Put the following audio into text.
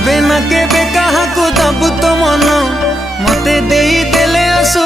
केबे ना केबे कहा को दबु तो मन मते देई देले असु